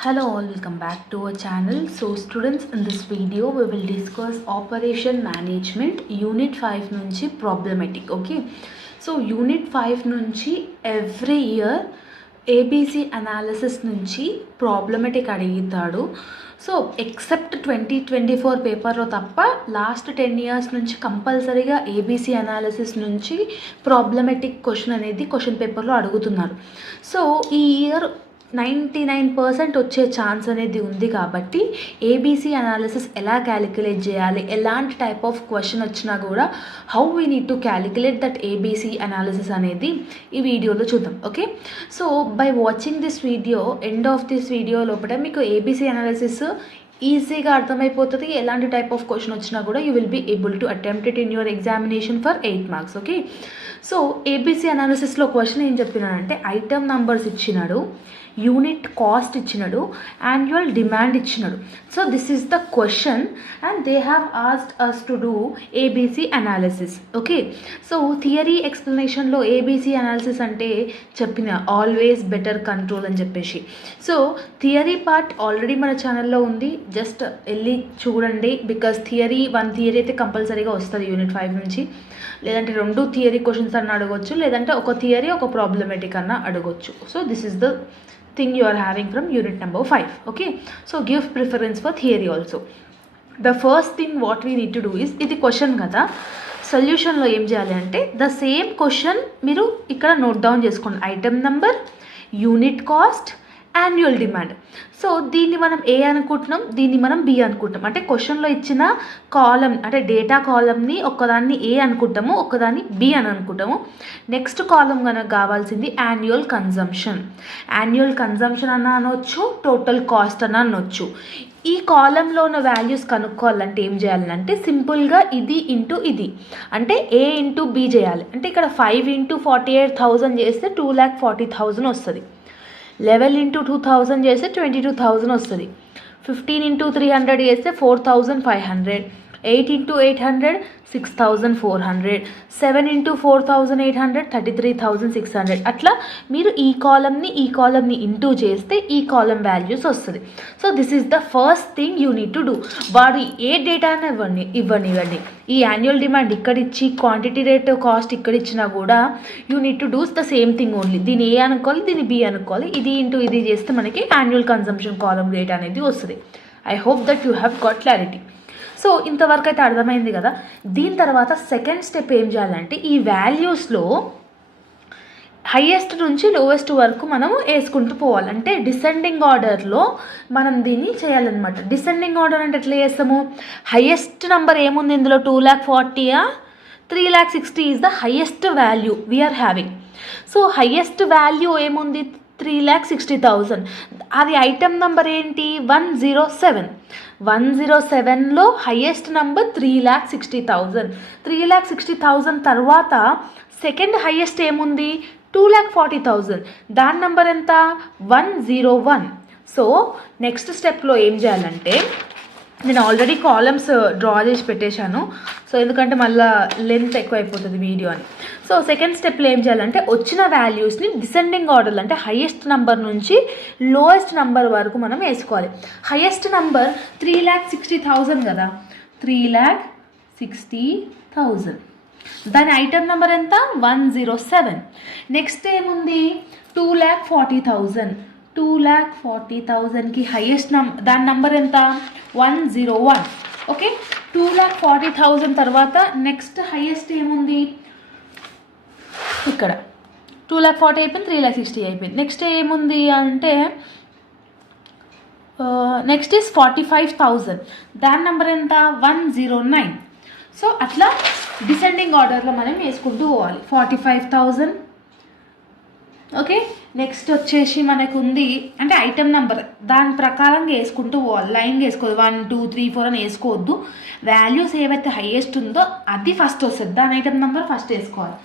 Hello all, welcome back to our channel. So students, in this video we will discuss operation management unit 5 nunchi problematic. Okay, so unit 5 nunchi every year ABC analysis nunchi problematic అడిగితాడు. So except 2024 పేపర్లో తప్ప last 10 years నుంచి కంపల్సరీగా A B C analysis నుంచి problematic question అనేది question పేపర్లో అడుగుతున్నారు. So ఈ ఇయర్ 99% వచ్చే ఛాన్స్ అనేది ఉంది కాబట్టి ఏబీసీ అనాలిసిస్ ఎలా క్యాలిక్యులేట్ చేయాలి, ఎలాంటి టైప్ ఆఫ్ క్వశ్చన్ వచ్చినా కూడా how we need to calculate that ABC analysis అనేది ఈ వీడియోలో చూద్దాం. Okay, so by watching this video, end of this video లోపల మీకు ఏబీసీ అనాలిసిస్ ఈజీగా అర్థమైపోతుంది. ఎలాంటి టైప్ ఆఫ్ క్వశ్చన్ వచ్చినా కూడా you will be able to attempt it in your examination for 8 marks. Okay, so A B C అనాలిసిస్లో క్వశ్చన్ ఏం చెప్పినాడంటే ఐటమ్ నంబర్స్ ఇచ్చినాడు, యూనిట్ కాస్ట్ ఇచ్చినాడు, యాన్యువల్ డిమాండ్ ఇచ్చినాడు. So this is the question and they have asked us to do A B C analysis. Okay, so theory ఎక్స్ప్లెనేషన్లో A B C analysis అంటే చెప్పిన always better control అని చెప్పేసి. సో థియరీ పార్ట్ ఆల్రెడీ మన ఛానల్లో ఉంది, జస్ట్ వెళ్ళి చూడండి. బికాస్ థియరీ అయితే కంపల్సరీగా వస్తుంది యూనిట్ 5 నుంచి. లేదంటే 2 థియరీ క్వశ్చన్స్ అన్న అడగొచ్చు, లేదంటే ఒక థియరీ ఒక ప్రాబ్లమేటిక్ అన్న అడగొచ్చు. So this is the thing you are having from unit number 5. Okay, so give preference for theory also. The first thing what we need to do is, ఇది question కదా, సొల్యూషన్లో ఏం చేయాలి అంటే ద సేమ్ క్వశ్చన్ మీరు ఇక్కడ note down చేసుకోండి. Item number, unit cost, annual demand. So దీన్ని మనం ఏ అనుకుంటున్నాం, దీన్ని మనం బి అనుకుంటాం. అంటే క్వశ్చన్లో ఇచ్చిన కాలం అంటే డేటా కాలంని ఒకదాన్ని ఏ అనుకుంటాము, ఒకదాన్ని బి అని అనుకుంటాము. నెక్స్ట్ కాలం కనుక కావాల్సింది యాన్యువల్ కన్జంప్షన్. యాన్యువల్ కన్జంప్షన్ అన్న అనొచ్చు, టోటల్ కాస్ట్ అన్న అనొచ్చు. ఈ కాలంలో ఉన్న వాల్యూస్ కనుక్కోవాలంటే ఏం చేయాలంటే సింపుల్గా ఇది ఇంటూ ఇది అంటే ఏ ఇంటూ బి చేయాలి. అంటే ఇక్కడ 5 into 48,000 చేస్తే 2,40,000 వస్తుంది. 11 into 2,000 చేస్తే 22,000 వస్తుంది. 15 into 300 చేస్తే 4,500. 8 into 800 6,400. 7 into 4,800 33,600. అట్లా మీరు ఈ కాలంని ఇంటూ చేస్తే ఈ కాలం వాల్యూస్ వస్తుంది. So this is the first thing you need to do. వాడు ఏ డేటాని ఇవ్వండి, ఈ యాన్యువల్ డిమాండ్ ఇక్కడ ఇచ్చి క్వాంటిటీ రేట్ కాస్ట్ ఇక్కడ ఇచ్చినా కూడా you need to do the same thing only. దీన్ని ఏ అనుకోవాలి, దీన్ని బి అనుకోవాలి. ఇది ఇంటూ ఇది చేస్తే మనకి యాన్యువల్ కన్సంప్షన్ కాలం రేట్ అనేది వస్తుంది. I hope that you have got clarity. So ఇంతవరకు అయితే అర్థమైంది కదా. దీని తర్వాత సెకండ్ స్టెప్ ఏం చేయాలంటే ఈ వాల్యూస్లో హైయెస్ట్ నుంచి లోయెస్ట్ వరకు మనము వేసుకుంటూ పోవాలి. అంటే డిసెండింగ్ ఆర్డర్లో మనం దీన్ని చేయాలన్నమాట. డిసెండింగ్ ఆర్డర్ అంటే ఎట్లా చేస్తాము, హైయెస్ట్ నెంబర్ ఏముంది ఇందులో 2,40,000 3,60,000 is the highest value we are having. So highest value ఏముంది 3,60,000. అది ఐటమ్ నెంబర్ ఏంటి 107. 107లో హైయెస్ట్ నెంబర్ 3,60,000. 3,60,000 తర్వాత సెకండ్ హైయెస్ట్ ఏముంది 2,40,000. దాని నెంబర్ ఎంత 101. సో నెక్స్ట్ స్టెప్లో ఏం చేయాలంటే నేను ఆల్రెడీ కాలమ్స్ డ్రా చేసి పెట్టేశాను. సో ఎందుకంటే మళ్ళీ లెంత్ ఎక్కువ అయిపోతుంది వీడియో అని. సో సెకండ్ స్టెప్లో ఏం చేయాలంటే వచ్చిన వాల్యూస్ని డిసెండింగ్ ఆర్డర్లో అంటే హైయెస్ట్ నెంబర్ నుంచి లోయెస్ట్ నెంబర్ వరకు మనం వేసుకోవాలి. హైయెస్ట్ నెంబర్ 3,60,000 కదా, 3,60,000. దాని ఐటమ్ నెంబర్ ఎంత 107. నెక్స్ట్ ఏముంది 2,40,000. 2,40,000కి హైయెస్ట్ దాని నంబర్ ఎంత 101. ఓకే, 2,40,000 తర్వాత నెక్స్ట్ హైయెస్ట్ ఏముంది ఇక్కడ 2,40,000 అయిపోయింది, 3,60,000 అయిపోయింది. నెక్స్ట్ ఏముంది అంటే నెక్స్ట్ ఈస్ 45,000. దాని నెంబర్ ఎంత 109. సో అట్లా డిసెండింగ్ ఆర్డర్లో మనం వేసుకుంటూ పోవాలి. 45,000. ఓకే, నెక్స్ట్ వచ్చేసి మనకు ఉంది అంటే ఐటమ్ నెంబర్ దాని ప్రకారంగా వేసుకుంటూ పోవాలి. లైన్గా వేసుకోవద్దు, 1 2 3 4 అని వేసుకోవద్దు. వాల్యూస్ ఏవైతే హైయెస్ట్ ఉందో అది ఫస్ట్ వస్తుంది, దాని ఐటమ్ నెంబర్ ఫస్ట్ వేసుకోవాలి.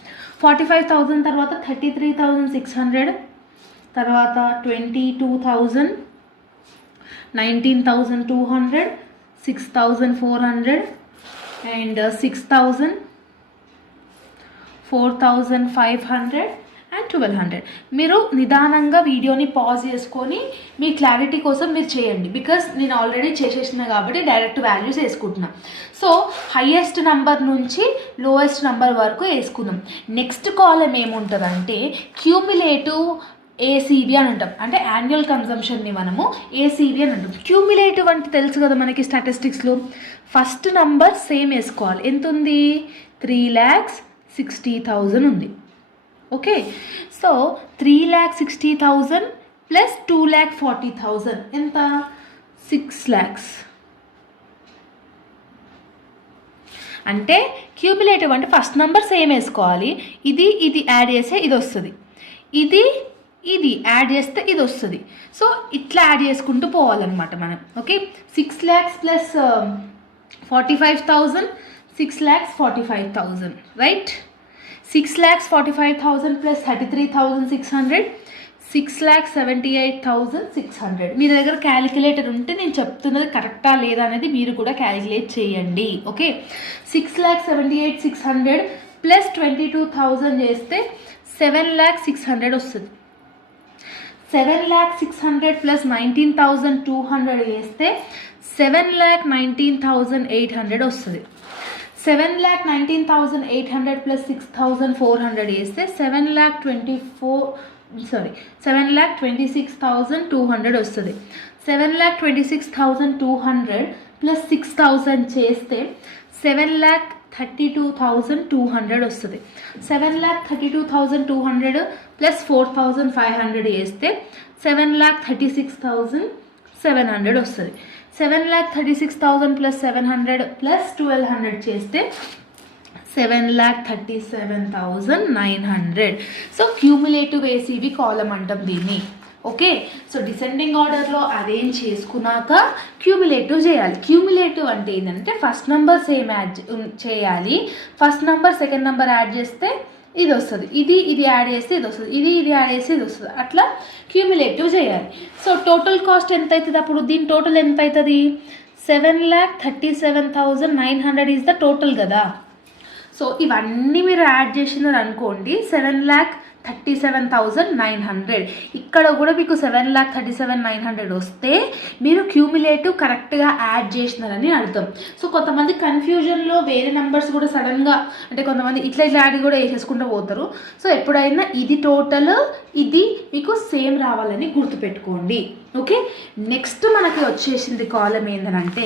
45,000 తర్వాత 33,600, తర్వాత 22,000, 19,200, 6,400 అండ్ 6,000, 4,500 అండ్ 1200. మీరు నిదానంగా వీడియోని పాజ్ చేసుకొని మీ క్లారిటీ కోసం మీరు చేయండి, బికాస్ నేను ఆల్రెడీ చేసేసిన కాబట్టి డైరెక్ట్ వాల్యూస్ వేసుకుంటున్నా. సో హైయెస్ట్ నెంబర్ నుంచి లోయెస్ట్ నెంబర్ వరకు వేసుకుందాం. నెక్స్ట్ కాలం ఏముంటుందంటే క్యూములేటివ్ ఏసీబీ అని అంటాం, అంటే యాన్యువల్ కన్జంప్షన్ని మనము ఏసీబీ అని అంటాం. క్యూములేటివ్ అంటే తెలుసు కదా మనకి స్టాటిస్టిక్స్లో. ఫస్ట్ నంబర్ సేమ్ వేసుకోవాలి. ఎంత ఉంది? 3,60,000 ఉంది. ఓకే, సో 3,60,000 ప్లస్ 2,40,000 ఎంత? 6 lakhs. అంటే క్యూములేటివ్ అంటే ఫస్ట్ నెంబర్ సేమ్ వేసుకోవాలి. ఇది యాడ్ చేస్తే ఇది వస్తుంది, ఇది యాడ్ చేస్తే ఇది వస్తుంది. సో ఇట్లా యాడ్ చేసుకుంటూ పోవాలన్నమాట మనం. Okay, 6 lakhs plus 45,000, 6,45,000, right? 6,45,000 plus 33,600, 6,78,600. మీ దగ్గర క్యాలిక్యులేటర్ ఉంటే నేను చెప్తున్నది కరెక్టా లేదా అనేది మీరు కూడా క్యాలిక్యులేట్ చేయండి. ఓకే, 6,78,600 ప్లస్ 22,000 చేస్తే 7,600 వస్తుంది. 7,600 ప్లస్ 19,200 చేస్తే 7,19,800 వస్తుంది. 7,19,800 ప్లస్ 6,400 చేస్తే 7,26,200 వస్తుంది. 7,26,200 ప్లస్ 6,000 చేస్తే 7,32,200 వస్తుంది. 7,32,200 ప్లస్ 4,500 చేస్తే 7,36,700 వస్తుంది. 7,36,000 ప్లస్ 700 ప్లస్ 1,200 చేస్తే 7,37,900. సో క్యూములేటివ్ ఏసీబీ కాలం అంటాం దీన్ని. ఓకే, సో డిసెండింగ్ ఆర్డర్లో అరేంజ్ చేసుకున్నాక క్యూములేటివ్ చేయాలి. క్యూములేటివ్ అంటే ఏంటంటే ఫస్ట్ నెంబర్ సేమ్ యాడ్ చేయాలి. First number second number add చేస్తే ఇది వస్తుంది, ఇది యాడ్ చేస్తే ఇది వస్తుంది, ఇది యాడ్ చేస్తే ఇది వస్తుంది. అట్లా క్యూములేటివ్ చేయాలి. సో టోటల్ కాస్ట్ ఎంత అవుతుంది? అప్పుడు దీని టోటల్ ఎంత అవుతుంది? 7,37,900 ఈజ్ ద టోటల్ కదా. సో ఇవన్నీ మీరు యాడ్ చేసినారు అనుకోండి 7,37,900. ఇక్కడ కూడా మీకు 7,37,900 వస్తే మీరు క్యూములేటివ్ కరెక్ట్గా యాడ్ చేసినారని అర్థం. సో కొంతమంది కన్ఫ్యూజన్లో వేరే నెంబర్స్ కూడా సడన్గా, అంటే కొంతమంది ఇట్లా యాడ్ కూడా వేసేసుకుంటూ పోతారు. సో ఎప్పుడైనా ఇది టోటల్ ఇది మీకు సేమ్ రావాలని గుర్తుపెట్టుకోండి. ఓకే, నెక్స్ట్ మనకి వచ్చేసింది కాలం ఏంటంటే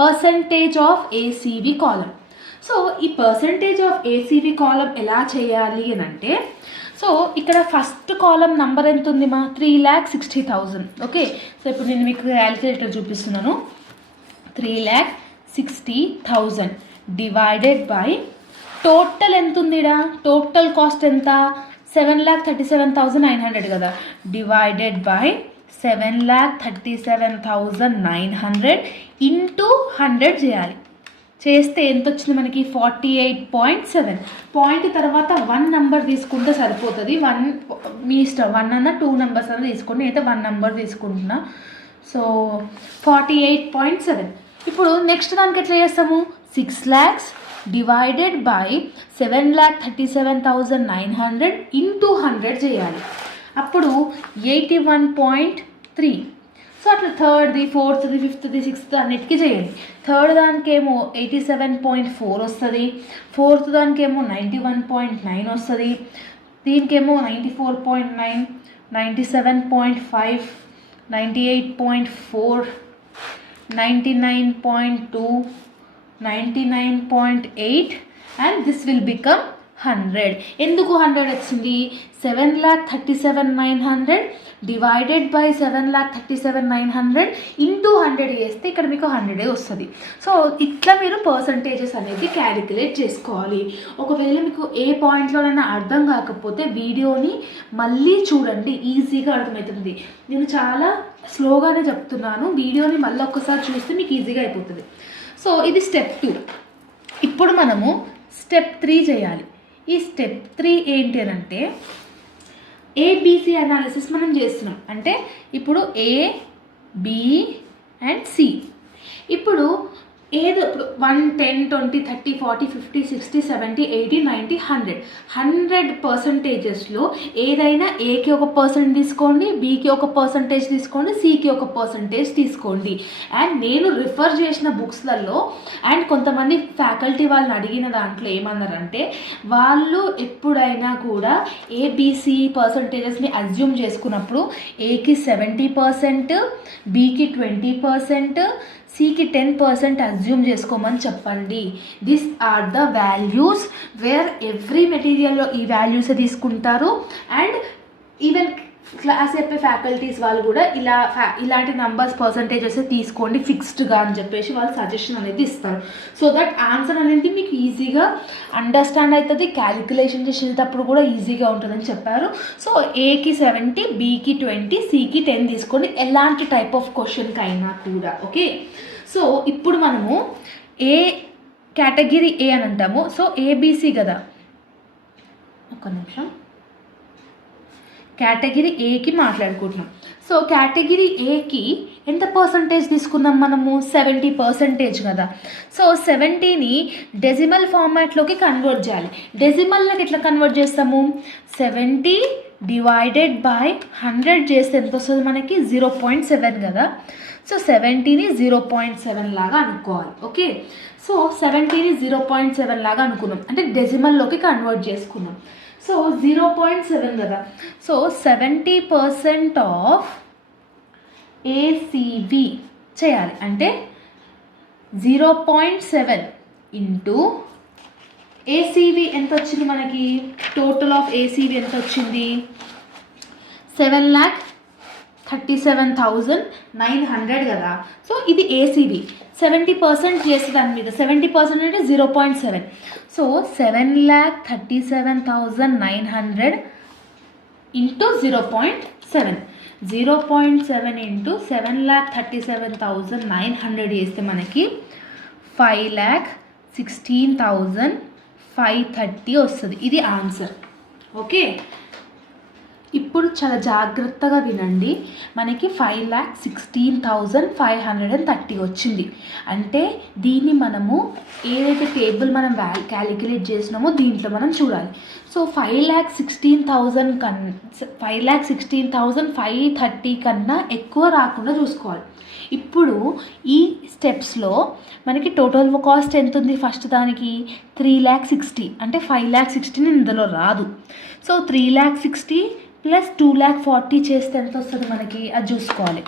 percentage of ACB column. So ఈ పర్సంటేజ్ ఆఫ్ ఏసీబీ కాలం ఎలా చేయాలి అని అంటే, సో ఇక్కడ ఫస్ట్ కాలం నంబర్ ఎంత ఉంది మా? 3,60,000. ఓకే, సో ఇప్పుడు నేను మీకు క్యాలిక్యులేటర్ చూపిస్తున్నాను. 3,60,000 డివైడెడ్ బై టోటల్ ఎంత ఉందిడా? టోటల్ కాస్ట్ ఎంత? 7,37,900 కదా. డివైడెడ్ బై 7,37,900 ఇంటూ 100 చేయాలి. చేస్తే ఎంత వచ్చింది మనకి? 48.7. పాయింట్ తర్వాత 1 నెంబర్ తీసుకుంటే సరిపోతుంది. 1 మీ ఇష్టం, 1 అన్న 2 నెంబర్స్ అన్న తీసుకోండి. అయితే 1 నెంబర్ తీసుకుంటున్నా. సో 48.7. ఇప్పుడు నెక్స్ట్ దానికి ఎట్లా చేస్తాము? 6 lakhs డివైడెడ్ బై 7,37,900 ఇంటూ 100 చేయాలి. అప్పుడు 81.3. సో అట్లా థర్డ్ది, ఫోర్త్ది, ఫిఫ్త్ది, సిక్స్త్ అన్నిటికీ చేయండి. థర్డ్ దానికేమో 87.4 వస్తుంది. ఫోర్త్ దానికేమో 91.9 వస్తుంది. దీనికేమో 94.9, 97.5, 98.4, 99.2, 99.8 and this will become 100. ఎందుకు 100 వచ్చింది? 7,37,900 డివైడెడ్ బై 7,37,900 ఇంటూ 100 చేస్తే ఇక్కడ మీకు 100 వస్తుంది. సో ఇట్లా మీరు పర్సంటేజెస్ అనేది క్యాలిక్యులేట్ చేసుకోవాలి. ఒకవేళ మీకు ఏ పాయింట్లోనైనా అర్థం కాకపోతే వీడియోని మళ్ళీ చూడండి, ఈజీగా అర్థమవుతుంది. నేను చాలా స్లోగానే చెప్తున్నాను, వీడియోని మళ్ళీ ఒక్కసారి చూస్తే మీకు ఈజీగా అయిపోతుంది. సో ఇది స్టెప్ 2. ఇప్పుడు మనము స్టెప్ 3 చేయాలి. ఈ స్టెప్ 3 ఏంటి అని అంటే ఏబిసి అనాలిసిస్ మనం చేస్తున్నాం. అంటే ఇప్పుడు ఏ, బి అండ్ సి. ఇప్పుడు ఏదో ఇప్పుడు 1, 10, 20, 30, 40, 50, 60, 70, 80, 90, 100 పర్సంటేజెస్లో ఏదైనా ఏకి ఒక పర్సెంట్ తీసుకోండి, బీకి ఒక పర్సంటేజ్ తీసుకోండి, సికి ఒక పర్సంటేజ్ తీసుకోండి. అండ్ నేను రిఫర్ చేసిన బుక్స్లలో అండ్ కొంతమంది ఫ్యాకల్టీ వాళ్ళని అడిగిన దాంట్లో ఏమన్నారంటే వాళ్ళు ఎప్పుడైనా కూడా ఏబిసి పర్సంటేజెస్ని అజ్యూమ్ చేసుకున్నప్పుడు ఏకి 70%, బీకి 20%, సికి 10% అజ్యూమ్ చేసుకోమని చెప్పండి. This are the values where every మెటీరియల్లో ఈ వాల్యూసే తీసుకుంటారు. అండ్ ఈవెన్ క్లాస్ చెప్పే ఫ్యాకల్టీస్ వాళ్ళు కూడా ఇలాంటి నంబర్స్ పర్సంటేజెస్ తీసుకోండి ఫిక్స్డ్గా అని చెప్పేసి వాళ్ళు సజెషన్ అనేది ఇస్తారు. సో దట్ ఆన్సర్ అనేది మీకు ఈజీగా అండర్స్టాండ్ అవుతుంది, క్యాలిక్యులేషన్ చేసేటప్పుడు కూడా ఈజీగా ఉంటుందని చెప్పారు. సో ఏకి 70, బీకి 20, సికి 10 తీసుకోండి ఎలాంటి టైప్ ఆఫ్ క్వశ్చన్కి అయినా కూడా. ఓకే, సో ఇప్పుడు మనము ఏ కేటగిరీ ఏ అని అంటాము. సో ఏబిసి కదా, ఒక్క నిమిషం, కేటగిరీ ఏకి మాట్లాడుకుంటున్నాం. సో కేటగిరీ ఏకి ఎంత పర్సంటేజ్ తీసుకున్నాం మనము? 70% కదా. సో 70ని డెసిమల్ ఫార్మాట్లోకి కన్వర్ట్ చేయాలి. డెసిమల్లోకి ఎట్లా కన్వర్ట్ చేస్తాము? 70 డివైడెడ్ బై 100 చేస్తే ఎంత వస్తుంది మనకి? 0.7 కదా. సో 70ని 0.7 లాగా అనుకోవాలి. ఓకే, సో 70ని 0.7 లాగా అనుకున్నాం అంటే డెసిమల్లోకి కన్వర్ట్ చేసుకున్నాం. సో 0.7 కదా. సో 70% ఆఫ్ ఏసీవి చేయాలి అంటే 0.7 ఇంటూ ఏసీవి ఎంత వచ్చింది మనకి? టోటల్ ఆఫ్ ఏసీవి ఎంత వచ్చింది? 7,37,900 కదా. సో ఇది ఏసీవి 70% చేస్తే దాని మీద 70% అంటే 0.7. So 7,37,900 into 0.7. 0.7 ఇంటూ 7,37,900 చేస్తే మనకి 5,16,530 వస్తుంది. ఇది ఆన్సర్. ఓకే, ఇప్పుడు చాలా జాగ్రత్తగా వినండి. మనకి 5,16,530 వచ్చింది అంటే దీన్ని మనము ఏదైతే టేబుల్ మనం క్యాలిక్యులేట్ చేసినామో దీంట్లో మనం చూడాలి. సో 5,16,530 కన్నా ఎక్కువ రాకుండా చూసుకోవాలి. ఇప్పుడు ఈ స్టెప్స్లో మనకి టోటల్ కాస్ట్ ఎంత ఉంది? ఫస్ట్ దానికి 3,60,000 అంటే 5,60,000 ఇందులో రాదు. సో 3,60,000 ప్లస్ 2,40,000 చేస్తే ఎంత వస్తుంది మనకి? అది చూసుకోవాలి.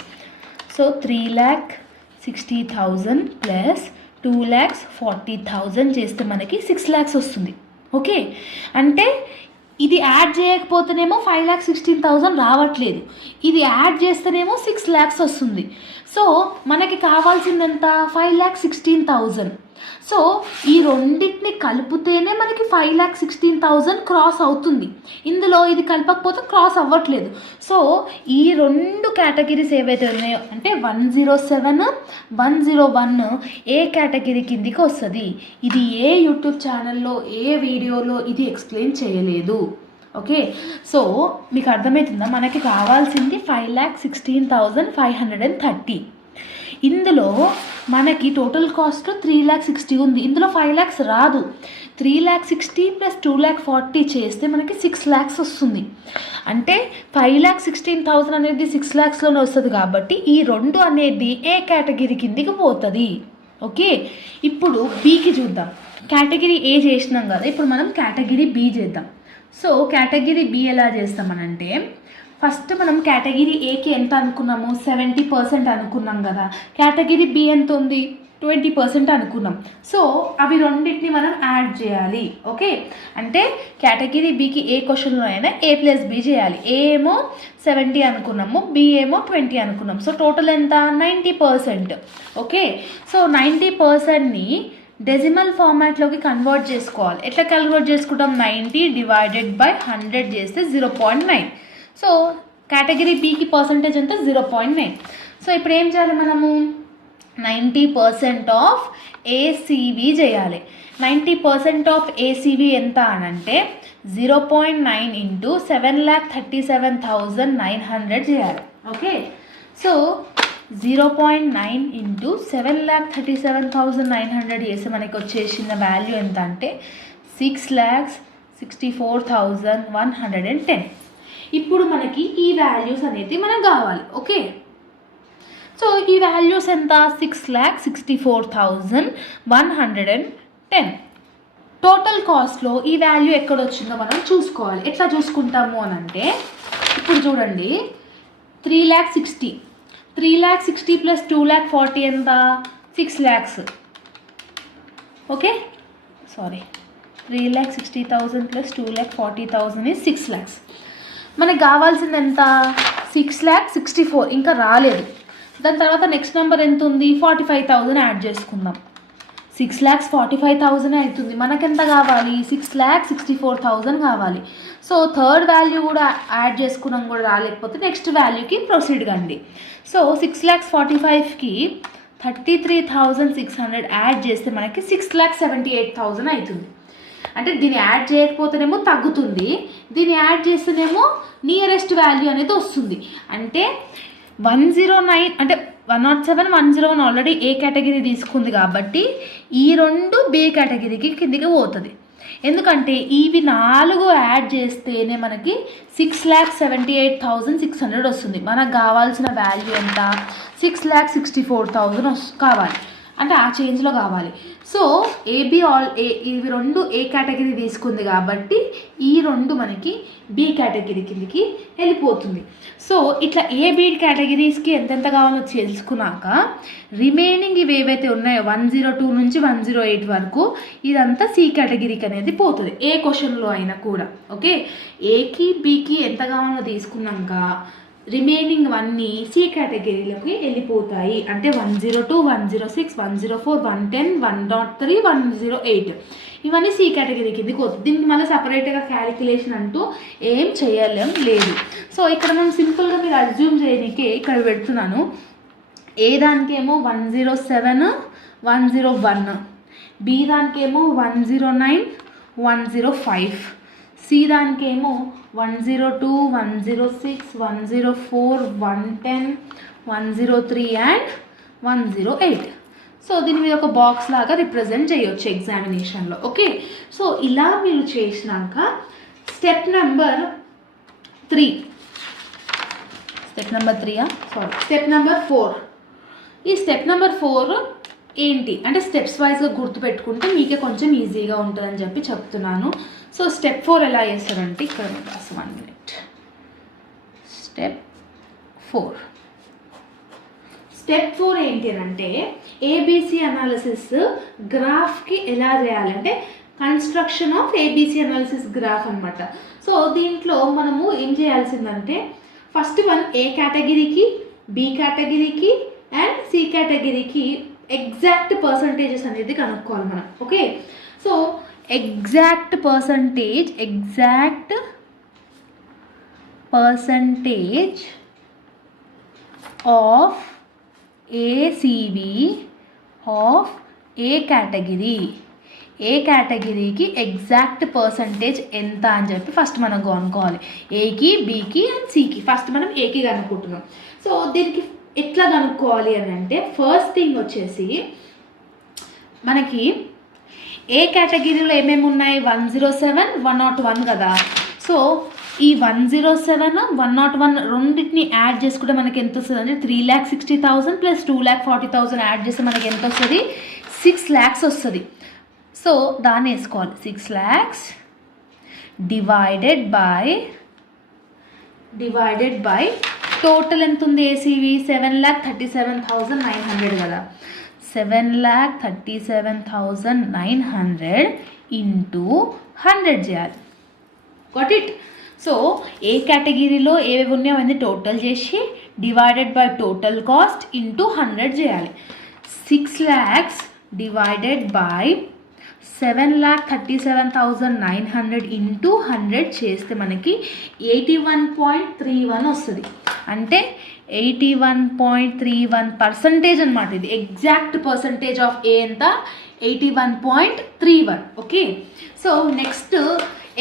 సో 3,60,000 ప్లస్ 2,40,000 చేస్తే మనకి 6 lakhs వస్తుంది. ఓకే, అంటే ఇది యాడ్ చేయకపోతేనేమో 5,16,000 రావట్లేదు, ఇది యాడ్ చేస్తేనేమో 6 lakhs వస్తుంది. సో మనకి కావాల్సింది ఎంత? 5,16,000. సో ఈ రెండింటిని కలిపితేనే మనకి 5,16,000 క్రాస్ అవుతుంది. ఇందులో ఇది కలపకపోతే క్రాస్ అవ్వట్లేదు. సో ఈ రెండు కేటగిరీస్ ఏవైతే ఉన్నాయో అంటే 107, 101 ఏ కేటగిరీ కిందికి వస్తుంది. ఇది ఏ యూట్యూబ్ ఛానల్లో ఏ వీడియోలో ఇది ఎక్స్ప్లెయిన్ చేయలేదు. ఓకే, సో మీకు అర్థమవుతుందా? మనకి కావాల్సింది 5,16,530. ఇందులో మనకి టోటల్ కాస్ట్ 3,60,000 ఉంది. ఇందులో 5 lakhs రాదు. 3,60,000 ప్లస్ 2,40,000 చేస్తే మనకి 6 lakhs వస్తుంది. అంటే 5,16,000 అనేది 6 lakhsలోనే వస్తుంది కాబట్టి ఈ రెండు అనేది ఏ కేటగిరీ కిందికి పోతుంది. ఓకే, ఇప్పుడు బీకి చూద్దాం. కేటగిరీ ఏ చేసినాం కదా, ఇప్పుడు మనం కేటగిరీ బి చేద్దాం. సో కేటగిరీ బి ఎలా చేస్తామనంటే ఫస్ట్ మనం కేటగిరీ ఏకి ఎంత అనుకున్నాము? 70% అనుకున్నాం కదా. కేటగిరీ బి ఎంత ఉంది? 20% అనుకున్నాం. సో అవి రెండింటిని మనం యాడ్ చేయాలి. ఓకే, అంటే కేటగిరీ బికి ఏ క్వశ్చన్లో అయినా A + B చేయాలి. ఏ ఏమో 70 అనుకున్నాము, బి ఏమో 20 అనుకున్నాం. సో టోటల్ ఎంత? 90%. ఓకే, సో 90%ని డెసిమల్ ఫార్మాట్లోకి కన్వర్ట్ చేసుకోవాలి. ఎట్లా కన్వర్ట్ చేసుకుంటాం? 90 డివైడెడ్ బై 100 చేస్తే 0.9. సో కేటగిరీ బికి పర్సంటేజ్ ఎంత? 0.9. సో ఇప్పుడు ఏం చేయాలి మనము? 90% ఆఫ్ ఏసీవి చేయాలి. 90% ఆఫ్ ఏసీవి ఎంత అనంటే 0.9 ఇంటూ 7,37,900 చేయాలి. ఓకే, సో 0.9 ఇంటూ 7,37,900 చేస్తే మనకి వచ్చేసిన వాల్యూ ఎంత అంటే 6,64,110. ఇప్పుడు మనకి ఈ వాల్యూస్ అనేది మనకు కావాలి. ఓకే, సో ఈ వాల్యూస్ ఎంత? 6,64,110. టోటల్ కాస్ట్లో ఈ వాల్యూ ఎక్కడ వచ్చిందో మనం చూసుకోవాలి. ఎట్లా చూసుకుంటాము అని అంటే, ఇప్పుడు చూడండి, 3,60,000 3,60,000 ప్లస్ 2,40,000 ఎంత? 6 lakhs. Okay, sorry, 3,60,000 plus 2,40,000 is 6 lakhs. మనకు కావాల్సింది ఎంత? 6,64,000. ఇంకా రాలేదు. దాని తర్వాత నెక్స్ట్ నెంబర్ ఎంత ఉంది? 45,000 యాడ్ చేసుకుందాం. 6,45,000 అవుతుంది. మనకెంత కావాలి? 6,64,000 కావాలి. సో థర్డ్ వాల్యూ కూడా యాడ్ చేసుకున్నాం, కూడా రాలేకపోతే నెక్స్ట్ వాల్యూకి ప్రొసీడ్ కండి. సో 6,45,000కి 33,600 యాడ్ చేస్తే మనకి 6,78,000 అవుతుంది. అంటే దీన్ని యాడ్ చేయకపోతేనేమో తగ్గుతుంది, దీన్ని యాడ్ చేస్తేనేమో నియరెస్ట్ వాల్యూ అనేది వస్తుంది. అంటే 109 అంటే 107, 101 ఆల్రెడీ ఏ కేటగిరీ తీసుకుంది కాబట్టి ఈ రెండు బి కేటగిరీకి కిందికి పోతుంది. ఎందుకంటే ఇవి 4 యాడ్ చేస్తేనే మనకి 6,78,600 వస్తుంది. మనకు కావాల్సిన వాల్యూ ఎంత? 6,64,000 కావాలి, అంటే ఆ చేంజ్లో కావాలి. సో ఏబి ఇవి రెండు ఏ కేటగిరీ తీసుకుంది కాబట్టి ఈ రెండు మనకి బి కేటగిరీ కిందికి వెళ్ళిపోతుంది. సో ఇట్లా ఏబి కేటగిరీస్కి ఎంతెంత కావాలో తెలుసుకున్నాక రిమైనింగ్ ఇవి ఏవైతే ఉన్నాయో 102 నుంచి 108 వరకు ఇదంతా సి కేటగిరీకి అనేది పోతుంది, ఏ క్వశ్చన్లో అయినా కూడా. ఓకే, ఏకి బికి ఎంత కావాలో తీసుకున్నాక రిమైనింగ్ అన్నీ సి కేటగిరీలోకి వెళ్ళిపోతాయి. అంటే 102, 106, 104, 110, 103, 108 ఇవన్నీ సి కేటగిరీ కిందకి పోతుంది. దీనికి మళ్ళీ సపరేట్గా క్యాలిక్యులేషన్ అంటూ ఏం చేయలేం లేదు. సో ఇక్కడ మనం సింపుల్గా మీరు అజ్యూమ్ చేయడానికి ఇక్కడ పెడుతున్నాను. ఏ దానికేమో 107, 101, బి దానికేమో 109, 105, సి దానికేమో 102, 106, 104, 110, 103 అండ్ 108. సో దీని మీద ఒక బాక్స్ లాగా రిప్రజెంట్ చేయొచ్చు ఎగ్జామినేషన్లో. ఓకే, సో ఇలా మీరు చేసినాక స్టెప్ నెంబర్ 4 ఈ స్టెప్ నెంబర్ 4 ఏంటి అంటే స్టెప్స్ వైజ్గా గుర్తుపెట్టుకుంటే మీకే కొంచెం ఈజీగా ఉంటుందని చెప్పి చెప్తున్నాను. సో స్టెప్ 4 ఎలా చేస్తారంటే ఇక్కడ 1 minute. స్టెప్ 4 ఏంటి అంటే ఏబిసి అనాలిసిస్ గ్రాఫ్కి ఎలా చేయాలంటే construction of ABC analysis graph అనమాట. సో దీంట్లో మనము ఏం చేయాల్సిందంటే ఫస్ట్ వన్ ఏ కేటగిరీకి, బి కేటగిరీకి అండ్ సి కేటగిరీకి ఎగ్జాక్ట్ పర్సంటేజెస్ అనేది కనుక్కోవాలి మనం. Okay, so exact percentage of ACB of A కేటగిరీకి ఎగ్జాక్ట్ పర్సంటేజ్ ఎంత అని చెప్పి ఫస్ట్ మనం కనుక్కోవాలి. ఏకి, బికి అండ్ సికి. ఫస్ట్ మనం ఏకి కనుక్కుంటున్నాం. సో దీనికి ఎట్లా కనుక్కోవాలి అని అంటే ఫస్ట్ థింగ్ వచ్చేసి మనకి ఏ కేటగిరీలో ఏమేమి ఉన్నాయి? 107, 101 కదా. సో ఈ 107, 101 రెండింటిని యాడ్ చేసుకుంటే మనకి ఎంత వస్తుంది అంటే 3,60,000 ప్లస్ 2,40,000 యాడ్ చేస్తే మనకి ఎంత వస్తుంది? 6 lakhs వస్తుంది. సో దాన్ని వేసుకోవాలి. 6 lakhs డివైడెడ్ బై టోటల్ ఎంత ఉంది? ఏసీవి 7,37,900 కదా. 7,37,900 ఇంటూ 100 చేయాలి. Got it? సో ఏ కేటగిరీలో ఏవేవి ఉన్నాయో అవన్నీ టోటల్ చేసి divided by total cost into 100 చేయాలి. 6 lakhs డివైడెడ్ బై 7,37,900 ఇంటూ 100 చేస్తే మనకి 81.31 వస్తుంది. అంటే 81.31% అనమాట. ఇది ఎగ్జాక్ట్ పర్సంటేజ్ ఆఫ్ ఏ ఎంత? 81.31. Okay, so next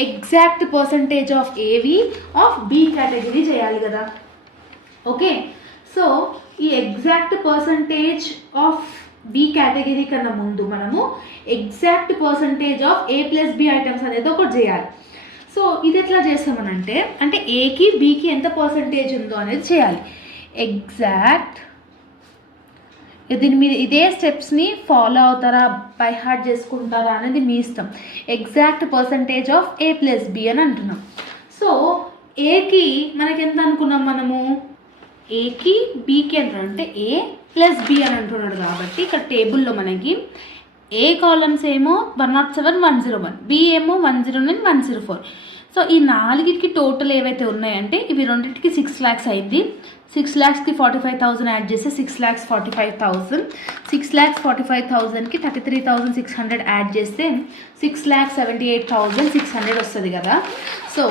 exact percentage of AV of B category చేయాలి కదా. ఓకే, సో ఈ exact percentage of B category కన్నా ముందు మనము exact percentage of A plus B items అనేది ఒకటి చేయాలి. సో ఇది ఎట్లా చేస్తామనంటే, అంటే ఏకి బికి ఎంత పర్సంటేజ్ ఉందో అనేది చేయాలి. ఎగ్జాక్ట్, దీన్ని మీరు ఇదే స్టెప్స్ని ఫాలో అవుతారా, బై హార్ట్ చేసుకుంటారా అనేది మీ ఇష్టం. Exact percentage of A plus B అని అంటున్నాం. సో ఏకి మనకి ఎంత అనుకున్నాం మనము, ఏకి బికి ఎంత అంటే ఏ ప్లస్ బి అని అంటున్నాడు కాబట్టి ఇక్కడ టేబుల్లో మనకి ఏ కాలమ్స్ ఏమో 107, 101, బి ఏమో 109, 104. సో ఈ నాలుగిటికి టోటల్ ఏవైతే ఉన్నాయంటే ఇవి రెండింటికి 6 lakhs అయింది. 6 lakhsకి 45,000 యాడ్ చేస్తే 6,45,000. 6,45,000కి 33,600 యాడ్ చేస్తే 6,78,600 వస్తుంది కదా. సో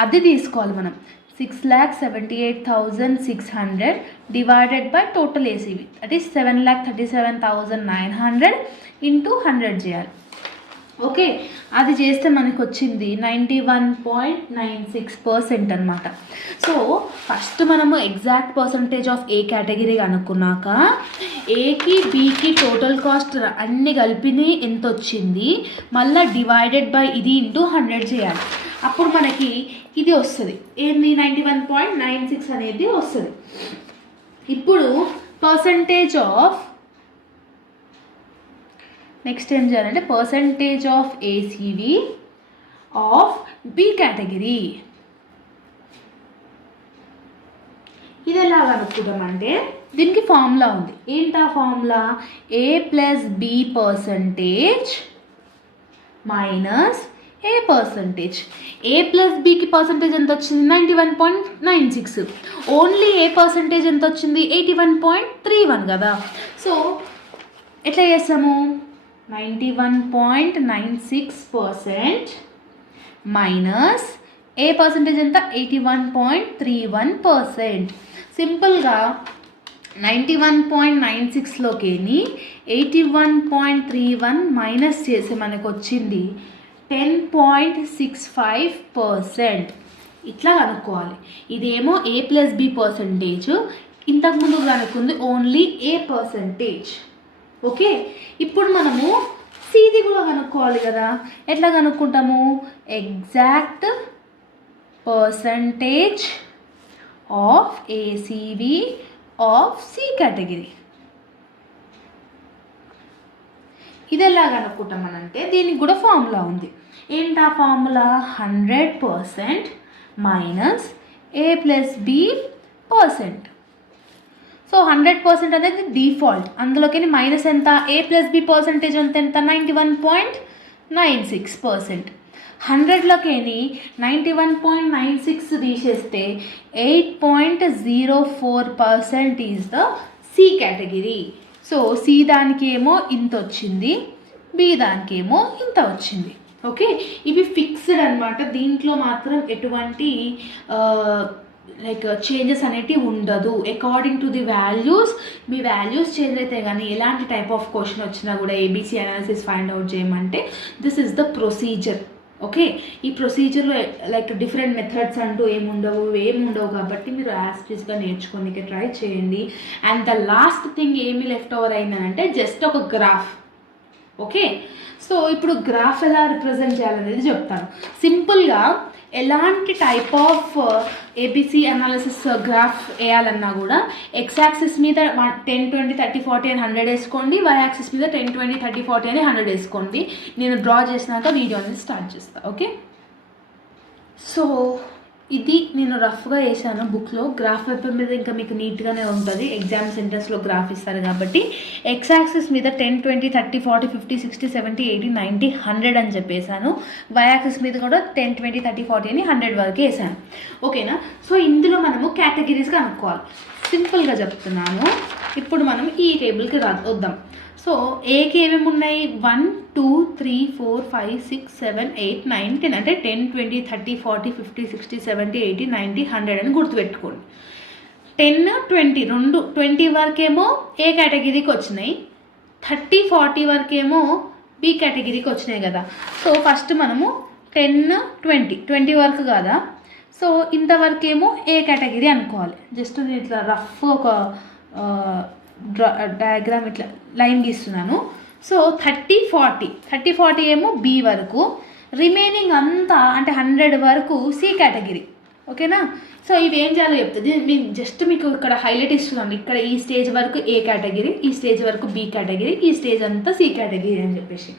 అది తీసుకోవాలి మనం. 6,78,600 divided by total A C B, that is 7,37,900 into 100 చేయాలి. ఓకే, అది చేస్తే మనకు వచ్చింది 91.96% అనమాట. సో ఫస్ట్ మనము exact percentage of A category అనుకున్నాక ఏకి బికి టోటల్ కాస్ట్ అన్ని కలిపిని ఎంత వచ్చింది, మళ్ళీ డివైడెడ్ బై ఇది ఇంటూ 100 చేయాలి. అప్పుడు మనకి ఇది వస్తుంది, ఏంది 91.96 అనేది వస్తుంది. ఇప్పుడు పర్సంటేజ్ ఆఫ్ నెక్స్ట్ ఏం చేయాలంటే percentage of ACV of B category. ఇది ఎలా కనుక్కుంటామంటే దీనికి ఫార్ములా ఉంది. ఏంటా formula, A plus B percentage minus A percentage. A plus బికి పర్సంటేజ్ ఎంత వచ్చింది, 91.96. ఓన్లీ ఏ పర్సంటేజ్ ఎంత వచ్చింది, 81.31 కదా. సో ఎట్లా చేస్తాము, 91.96% మైనస్ ఏ పర్సంటేజ్ ఎంత, 81.31%. సింపుల్గా 91.96లోకి 81.31 మైనస్ చేసి మనకు వచ్చింది 10.65%. ఇట్లా కనుక్కోవాలి. ఇదేమో ఏ ప్లస్ బి పర్సంటేజ్, ఇంతకుముందు కనుక్కుంది ఓన్లీ ఏ పర్సంటేజ్. ఓకే, ఇప్పుడు మనము సిది కూడా కనుక్కోవాలి కదా. ఎట్లా కనుక్కుంటాము, exact percentage of ACB of C category. ఇది ఎలా కనుక్కుంటామనంటే దీనికి కూడా ఫార్ములా ఉంది. ఏంటా formula, 100% minus A plus B percent. So 100% అనేది డిఫాల్ట్, అందులోకి మైనస్ ఎంత, ఏ ప్లస్ బి పర్సంటేజ్ ఎంత 91.96%. 100లోకి 91.96 తీసేస్తే 8.04% is the C category. So C దానికి ఏమో ఇంత వచ్చింది, బి దానికి ఏమో ఇంత వచ్చింది. ఓకే, ఇవి ఫిక్స్డ్ అనమాట. దీంట్లో మాత్రం ఎటువంటి లైక్ చేంజెస్ అనేటివి ఉండదు. అకార్డింగ్ టు ది వాల్యూస్, మీ వాల్యూస్ చేంజ్ అయితే కానీ ఎలాంటి టైప్ ఆఫ్ క్వశ్చన్ వచ్చినా కూడా ఏబీసీ అనాలిసిస్ ఫైండ్ అవుట్ చేయమంటే this is the procedure. Okay, ఈ ప్రొసీజర్లో లైక్ డిఫరెంట్ మెథడ్స్ అంటూ ఏముండవు కాబట్టి మీరు యాస్టీస్గా నేర్చుకోనికి ట్రై చేయండి. అండ్ ద లాస్ట్ థింగ్ ఏమి లెఫ్ట్ ఓవర్ అయిందనంటే జస్ట్ ఒక గ్రాఫ్. ఓకే, సో ఇప్పుడు గ్రాఫ్ ఎలా రిప్రజెంట్ చేయాలనేది చెప్తాను. సింపుల్గా ఎలాంటి type of A B C analysis graph వేయాలన్నా కూడా ఎక్స్ యాక్సిస్ మీద 10, 20, 30, 40 అని 100 వేసుకోండి, వై యాక్సిస్ మీద 10, 20, 30, 40 అని 100 వేసుకోండి. నేను డ్రా చేసినాక వీడియో అనేది స్టార్ట్ చేస్తాను. ఓకే, సో ఇది నేను రఫ్గా వేసాను బుక్లో. గ్రాఫ్ పేపర్ మీద ఇంకా మీకు నీట్గానే ఉంటుంది. ఎగ్జామ్ సెంటర్స్లో గ్రాఫ్ ఇస్తారు కాబట్టి ఎక్స్ యాక్సిస్ మీద 10, 20, 30, 40, 50, 60, 70, 80, 90, 100 అని చెప్పేసాను. వై యాక్సిస్ మీద కూడా 10, 20, 30, 40 అని 100 వరకు వేసాను. ఓకేనా, సో ఇందులో మనము కేటగిరీస్గా అనుకోవాలి. సింపుల్గా చెప్తున్నాను. ఇప్పుడు మనం ఈ టేబుల్కి వద్దాం. సో ఏకి ఏమేమి ఉన్నాయి, 1, 2, 3, 4, 5, 6, 7, 8, 9, 10 అంటే 10, 20, 30, 40, 50, 60, 70, 80, 90, 100 అని గుర్తుపెట్టుకోండి. 10, 20 రెండు 20 వరకేమో ఏ కేటగిరీకి వచ్చినాయి, 30, 40 వరకేమో బి కేటగిరీకి వచ్చినాయి కదా. సో ఫస్ట్ మనము 10, 20 వరకు కదా. సో ఇంతవరకేమో ఏ కేటగిరీ అనుకోవాలి. జస్ట్ నేను ఇట్లా రఫ్ ఒక డయాగ్రామ్ ఇట్లా లైన్ గీస్తున్నాను. సో 30-40 ఏమో బి వరకు, రిమైనింగ్ అంతా అంటే 100 వరకు సి కేటగిరీ. ఓకేనా? సో ఇవి ఏం చేయాలో చెప్తుంది. మీకు ఇక్కడ హైలైట్ ఇస్తున్నాను. ఇక్కడ ఈ స్టేజ్ వరకు ఏ కేటగిరీ, ఈ స్టేజ్ వరకు బి కేటగిరీ, ఈ స్టేజ్ అంతా సి కేటగిరీ అని చెప్పేసి.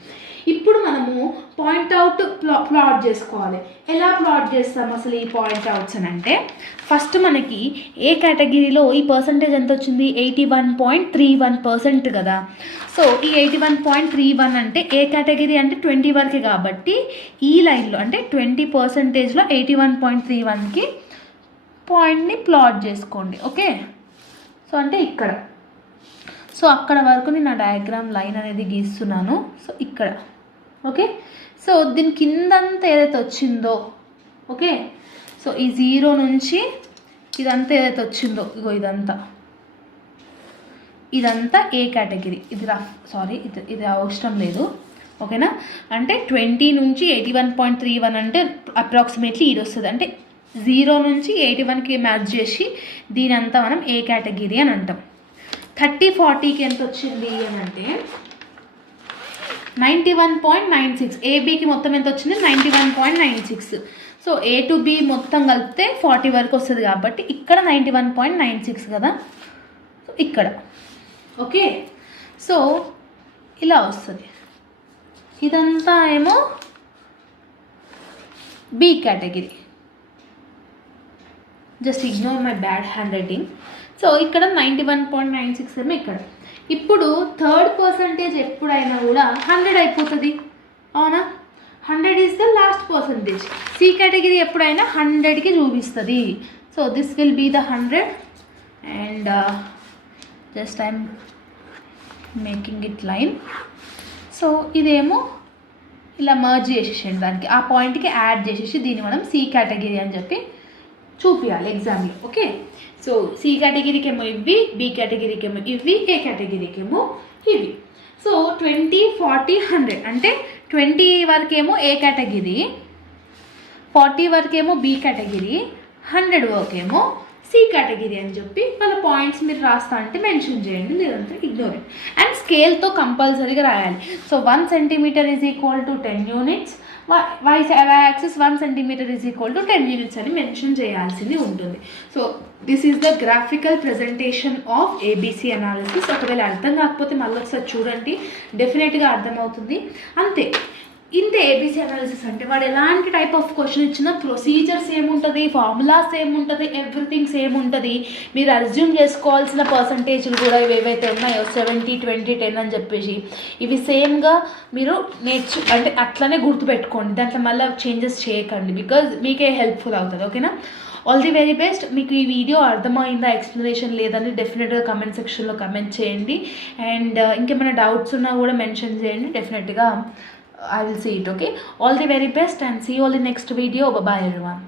ఇప్పుడు మనము పాయింట్అవుట్ ప్లాట్ చేసుకోవాలి. ఎలా ప్లాట్ చేస్తాం అసలు ఈ పాయింట్అవుట్స్ అని అంటే, ఫస్ట్ మనకి ఏ కేటగిరీలో ఈ పర్సంటేజ్ ఎంత వచ్చింది, 81.31% కదా. సో ఈ 81.31 అంటే ఏ కేటగిరీ అంటే 20 వరకే కాబట్టి ఈ లైన్లో అంటే 20%లో 81.31కి పాయింట్ని ప్లాట్ చేసుకోండి. ఓకే, సో అంటే ఇక్కడ, సో అక్కడ వరకు నేను నా డయాగ్రామ్ లైన్ అనేది గీస్తున్నాను. సో ఇక్కడ ఓకే. సో దీని కిందంతా ఏదైతే వచ్చిందో, ఓకే, సో ఈ 0 నుంచి ఇదంతా ఏదైతే వచ్చిందో, ఇగో ఇదంతా ఏ కేటగిరీ. ఇది ఇది అవసరం లేదు. ఓకేనా? అంటే 20 నుంచి 81.31 అంటే అప్రాక్సిమేట్లీ ఇది వస్తుంది. అంటే 0 నుంచి 81కి మ్యాచ్ చేసి దీని అంతా మనం ఏ కేటగిరీ అని అంటాం. 30-40కి ఎంత వచ్చింది అని అంటే 91.96. ఏబికి మొత్తం ఎంత వచ్చింది, 91.96. సో ఏ టు బి మొత్తం కలిపితే 40 వరకు వస్తుంది కాబట్టి ఇక్కడ 91.96 కదా. సో ఇక్కడ ఓకే. సో ఇలా వస్తుంది. ఇదంతా ఏమో B category. Just ignore my bad handwriting. So ఇక్కడ 91.96 ఏమో ఇక్కడ. ఇప్పుడు 3rd% ఎప్పుడైనా కూడా 100 అయిపోతుంది, అవునా? 100 is the last percentage. C category ఎప్పుడైనా 100కి చూపిస్తుంది. So this will be the 100 and just I'm making it line. So ఇదేమో ఇలా మర్జ్ చేసేసేయండి, దానికి ఆ పాయింట్కి యాడ్ చేసేసి దీన్ని మనం సి కేటగిరీ అని చెప్పి చూపించాలి ఎగ్జామ్లో. ఓకే, సో సి కేటగిరీకి ఏమో ఇవి, బి కేటగిరీకి ఏమో ఇవి, ఏ కేటగిరీకి ఏమో ఇవి. సో 20, 40, 100 అంటే 20 వరకేమో ఏ కేటగిరీ, 40 వరకేమో బి కేటగిరీ, 100 వరకేమో సి కేటగిరీ అని చెప్పి వాళ్ళ పాయింట్స్ మీరు రాస్తా అంటే మెన్షన్ చేయండి, లేదంటే ఇగ్నోర్ ఇట్. అండ్ స్కేల్తో కంపల్సరీగా రాయాలి. So 1 centimeter is equal to 10 units, y axis 1 centimeter is equal to 10 units అని మెన్షన్ చేయాల్సింది ఉంటుంది. So this is the graphical presentation of ABC analysis. ఒకవేళ అర్థం కాకపోతే మళ్ళీ ఒకసారి చూడండి, డెఫినెట్గా అర్థమవుతుంది. అంతే, ఇంతే ఏబిసి అనాలిసిస్ అంటే. వాడు ఎలాంటి టైప్ ఆఫ్ క్వశ్చన్ ఇచ్చినా ప్రొసీజర్స్ ఏముంటుంది, ఫార్ములాస్ ఏముంటుంది, ఎవ్రీథింగ్ సేమ్ ఉంటుంది. మీరు అజ్యూమ్ చేసుకోవాల్సిన పర్సంటేజ్లు కూడా ఇవి ఏవైతే ఉన్నాయో 70, 20, 10 అని చెప్పేసి ఇవి సేమ్గా మీరు అంటే అట్లనే గుర్తుపెట్టుకోండి. దాంట్లో మళ్ళీ చేంజెస్ చేయకండి, బికాజ్ మీకే హెల్ప్ఫుల్ అవుతుంది. ఓకేనా? All the very best. మీకు ఈ వీడియో అర్థమైందా, ఎక్స్ప్లెనేషన్ లేదని డెఫినెట్గా కమెంట్ సెక్షన్లో కమెంట్ చేయండి. అండ్ ఇంకేమైనా డౌట్స్ ఉన్నా కూడా మెన్షన్ చేయండి. డెఫినెట్గా I will see it. Okay, all the very best and see you all in next video. Bye bye everyone.